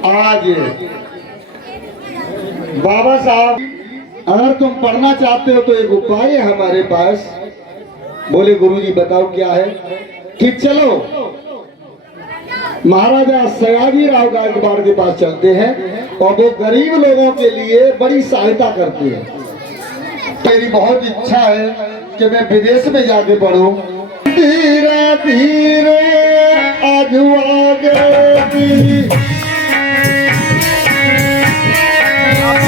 आज बाबा साहब, अगर तुम पढ़ना चाहते हो तो एक उपाय है हमारे पास। बोले गुरुजी बताओ क्या है? कि चलो महाराजा सयाजी राव गायकवाड़ के पास चलते हैं और वो गरीब लोगों के लिए बड़ी सहायता करते हैं। मेरी बहुत इच्छा है कि मैं विदेश में जाके पढ़ूं। धीरे धीरे आजुआ गई,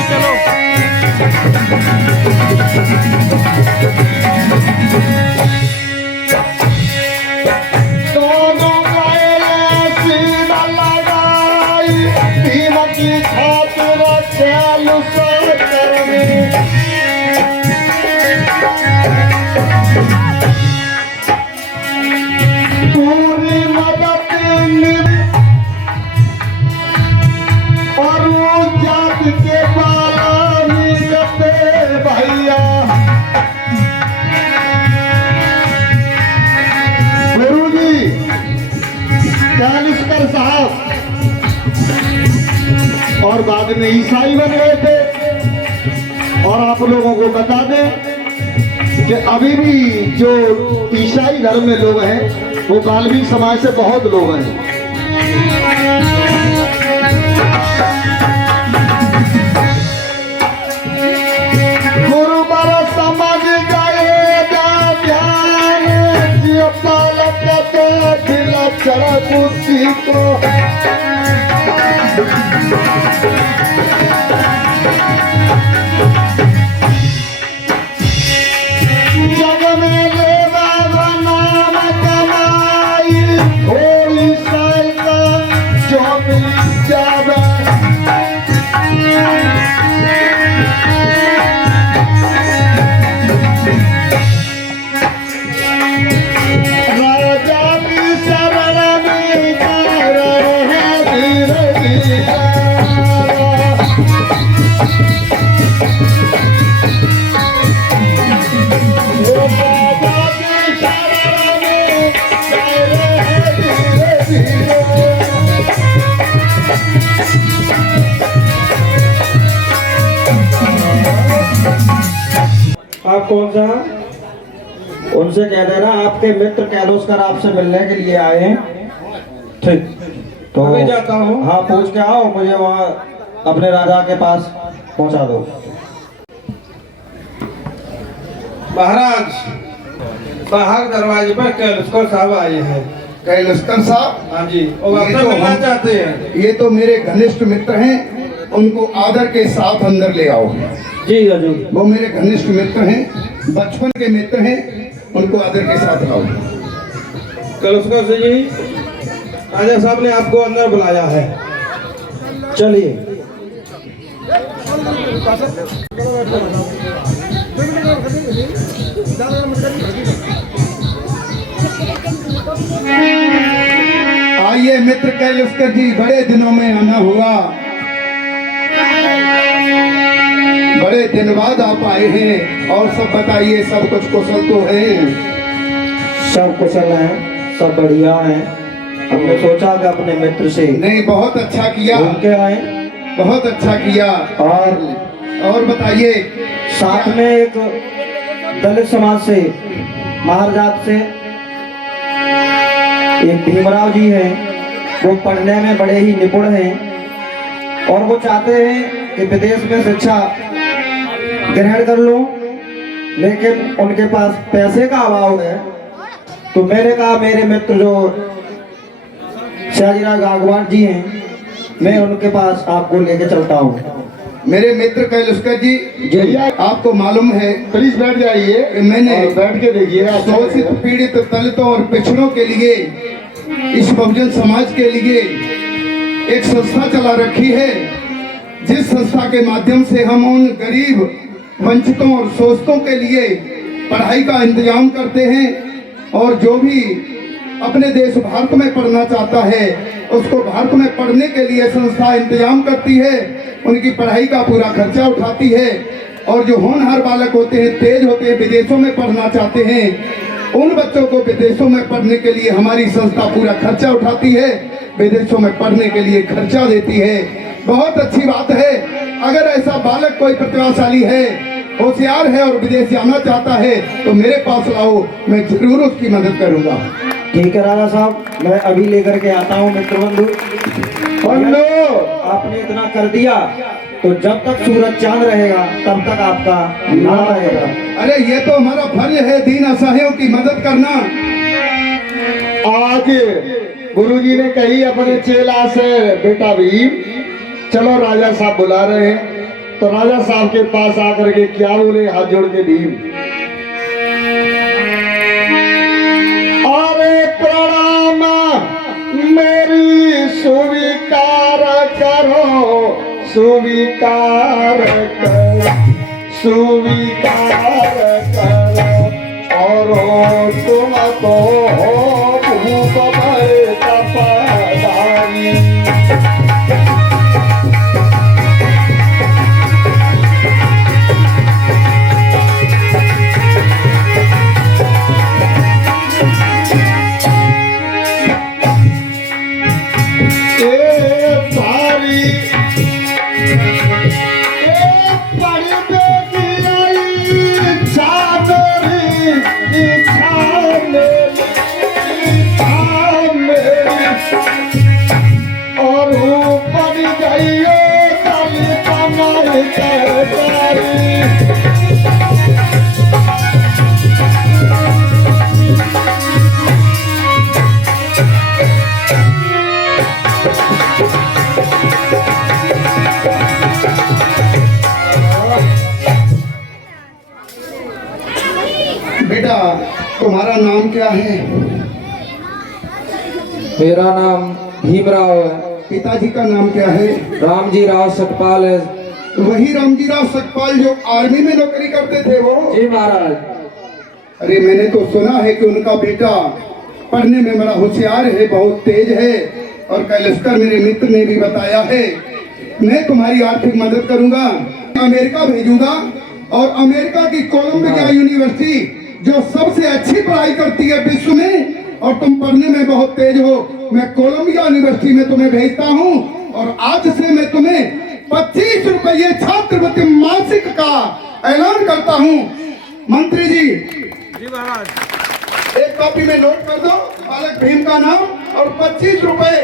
चलो दोनों गए सीधा लगाई, भीम की खातिर चालू सर करनी। पूरी मदद और जात के पानी करते भैया। गुरुजी कैलिस्टर साहब और बाद में ईसाई बन गए थे। और आप लोगों को बता दें कि अभी भी जो ईसाई धर्म में लोग हैं वो बाल्मीकि समाज से बहुत लोग हैं। गुरु बाबा समझ गए ध्यान, पालक दिला चढ़ा कुर्सी को। जग में लेवा नाम कमाई, होली साल का जो मिल जावे। राजा की शरण में कर रहे धीरे धीरे। आप कौन सा? उनसे कह देना आपके मित्र कैलोस्कर आपसे मिलने के लिए आए हैं। ठीक, तो अभी जाता हूँ। हाँ पूछ के आओ, मुझे वहाँ अपने राजा के पास पहुँचा दो। महाराज, बाहर दरवाजे पर कैलोस्कर साहब आए हैं। कैलाशकर साहब? हाँ जी, वो आपसे मिलना चाहते हैं। ये तो मेरे घनिष्ठ मित्र हैं, उनको आदर के साथ अंदर ले आओ। जी हजूर। वो मेरे घनिष्ठ मित्र हैं, बचपन के मित्र हैं, उनको आदर के साथ लाओ। कैलोस्कर सिंह जी, राजा साहब ने आपको अंदर बुलाया है। चलिए। आइए मित्र कैलाशकर जी, बड़े दिनों में आना हुआ, बड़े दिन बाद आप आए हैं। और सब बताइए, सब कुछ कुशल तो है? सब कुशल हैं, सब बढ़िया हैं। हमने सोचा कि अपने मित्र से नहीं, बहुत अच्छा किया, घूम के आए। बहुत अच्छा किया। और बताइए। साथ में एक दलित समाज से, महार जात से एक भीमराव जी हैं, वो पढ़ने में बड़े ही निपुण हैं और वो चाहते हैं कि विदेश में शिक्षा ग्रहण कर लो, लेकिन उनके पास पैसे का अभाव है। तो मैंने कहा मेरे मित्र जो सयाजीराव गायकवाड़ जी हैं, मैं उनके पास आपको लेके चलता हूँ। मेरे मित्र कैलाशकर जी, आपको मालूम है, प्लीज बैठ जाइए, मैंने बैठ के देखिए। शोषित पीड़ित दलितों और पिछड़ों के लिए, इस बहुजन समाज के लिए एक संस्था चला रखी है, जिस संस्था के माध्यम से हम उन गरीब, वंचितों और शोषितों के लिए पढ़ाई का इंतजाम करते हैं। और जो भी अपने देश भारत में पढ़ना चाहता है, उसको भारत में पढ़ने के लिए संस्था इंतजाम करती है, उनकी पढ़ाई का पूरा खर्चा उठाती है। और जो होनहार बालक होते हैं, तेज होते हैं, विदेशों में पढ़ना चाहते हैं, उन बच्चों को विदेशों में पढ़ने के लिए हमारी संस्था पूरा खर्चा उठाती है। विदेशों में पढ़ने के लिए खर्चा देती है। बहुत अच्छी बात है। अगर ऐसा बालक कोई प्रतिभाशाली है, होशियार है और विदेश जाना चाहता है तो मेरे पास लाओ, मैं जरूर उसकी मदद करूंगा। ठीक है राजा साहब, मैं अभी लेकर के आता हूँ मित्र बंधु। बंधु आपने इतना कर दिया तो जब तक सूरज चांद रहेगा तब तक आपका नाम रहेगा। अरे ये तो हमारा फर्ज है दीन असहायों की मदद करना। आज गुरुजी ने कही अपने चेला से, बेटा भीम चलो राजा साहब बुला रहे हैं। तो राजा साहब के पास आकर के क्या बोले, हाथ जोड़ के भीम, अरे प्रणाम मेरी स्वीकार करो, स्वीकार करो, स्वीकार करो, और तुम तो हो भूप भय तपदारी। और ऊपर जाइए तली कमर करतारी। बेटा तुम्हारा नाम क्या है? मेरा नाम भीमराव है। पिताजी का नाम क्या है? रामजी राव सतपाल है। वही रामजी राव सकपाल जो आर्मी में नौकरी करते थे वो? जी महाराज। अरे मैंने तो सुना है कि उनका बेटा पढ़ने में बड़ा होशियार है, बहुत तेज है, और कैलस्कर मेरे मित्र ने भी बताया है। मैं तुम्हारी आर्थिक मदद करूंगा, अमेरिका भेजूंगा, और अमेरिका की कोलंबिया यूनिवर्सिटी जो सबसे अच्छी पढ़ाई करती है विश्व में, और तुम पढ़ने में बहुत तेज हो, मैं कोलंबिया यूनिवर्सिटी में तुम्हें भेजता हूँ। और आज से मैं तुम्हें 25 रुपये छात्रवृत्ति मासिक का ऐलान करता हूँ। मंत्री जी एक कॉपी में नोट कर दो बालक भीम का नाम, और 25 रुपए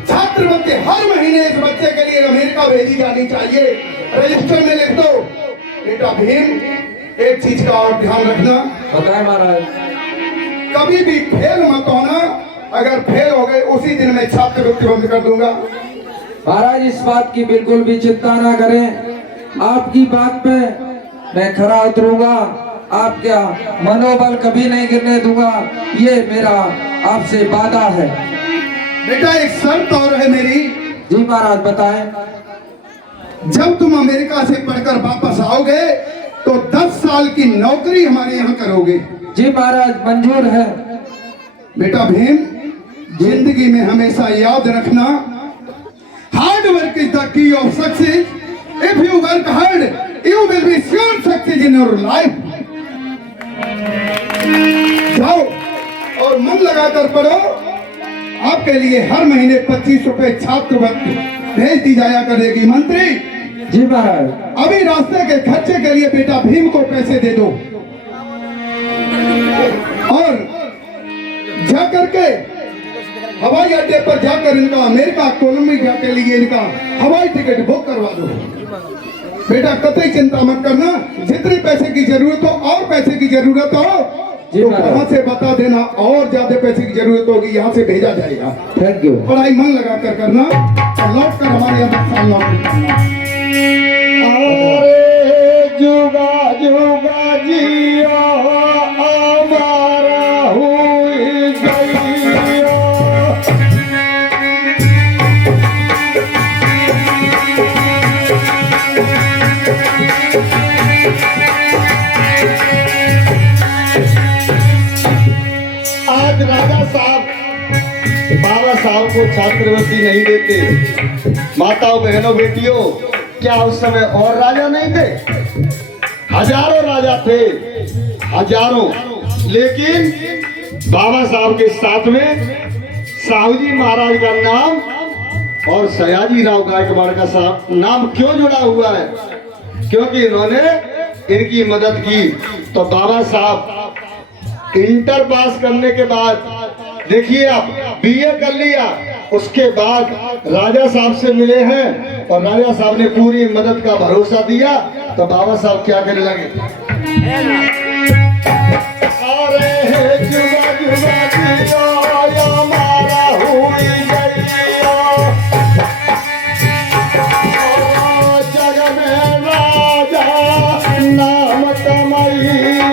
छात्रवृत्ति हर महीने इस बच्चे के लिए अमेरिका भेजी जानी चाहिए। रजिस्टर में लिख दो। बेटा भीम एक चीज का और ध्यान रखना, बताए महाराज। कभी भी फेल मत होना। अगर फेल हो गए उसी दिन मैं छात्रवृत्ति बंद कर दूंगा। महाराज इस बात की बिल्कुल भी चिंता ना करें, आपकी बात पे मैं खरा उतरूंगा, आपका मनोबल कभी नहीं गिरने दूंगा, ये मेरा आपसे वादा है। बेटा एक शर्त और है मेरी। जी महाराज बताएं। जब तुम अमेरिका से पढ़कर वापस आओगे तो 10 साल की नौकरी हमारे यहाँ करोगे। जी महाराज मंजूर है। बेटा भीम जिंदगी में हमेशा याद रखना, hard work is the key of success. If you work hard you will be sure success in your life. जाओ और मन लगाकर पढ़ो। आपके लिए हर महीने 25 रुपए छात्रवृत्ति भेज दी जाया करेगी। मंत्री जी महाराज। अभी रास्ते के खर्चे के लिए बेटा भीम को पैसे दे दो, और जाकर के हवाई अड्डे पर जाकर इनका अमेरिका कोलंबिया के लिए इनका हवाई टिकट बुक करवा दो। बेटा कतई चिंता मत करना, जितने पैसे की जरूरत हो और पैसे की जरूरत हो तो वहां से बता देना, और ज्यादा पैसे की जरूरत होगी यहाँ से भेजा जाएगा। Thank you. पढ़ाई मन लगा कर करना, और लौट कर हमारे यहाँ नौकरी करना। अरे जुगा जुगा जिया हमारा हुई गईया। आज राजा साहब बाबा साहब को छात्रवृत्ति नहीं देते। माताओं बहनों बेटियों, क्या उस समय और राजा नहीं थे? हजारों राजा थे, हजारों। लेकिन बाबा साहब के साथ में साहू जी महाराज का नाम और सयाजी राव गायकवाड़ का नाम क्यों जुड़ा हुआ है? क्योंकि इन्होंने इनकी मदद की। तो बाबा साहब इंटर पास करने के बाद देखिए आप बीए कर लिया, उसके बाद राजा साहब से मिले हैं और राजा साहब ने पूरी मदद का भरोसा दिया। तो बाबा साहब क्या करने लगे? अरे जुआ जुआ जिया मारा हुई गैया, जग में राजा नाम कमाइया।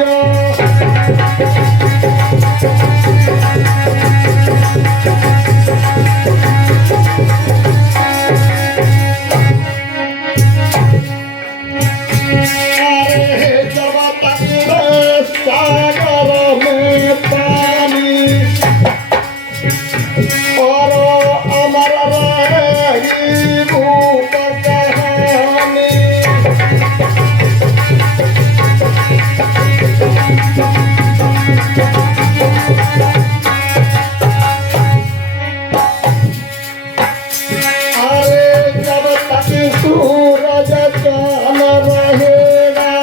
सूरज चाल रहेगा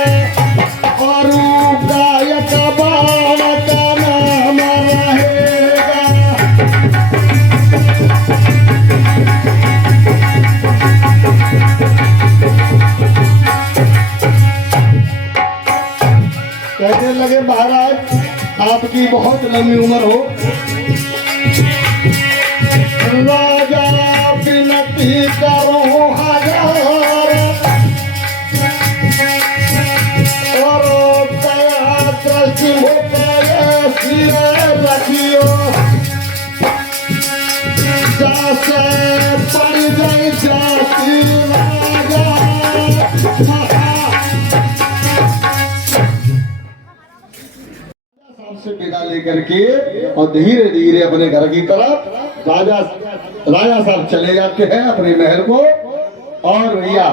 और गायक बाण का नाम रहेगा। कहने लगे महाराज आपकी बहुत लंबी उम्र हो। राजा विनती करो हजार और दया दृष्टि सिर रखियो, जैसे पड़ गई जाती राजा। से विदा लेकर के और धीरे धीरे अपने घर की तरफ राजा साहब चले जाते हैं अपने महल को। और भैया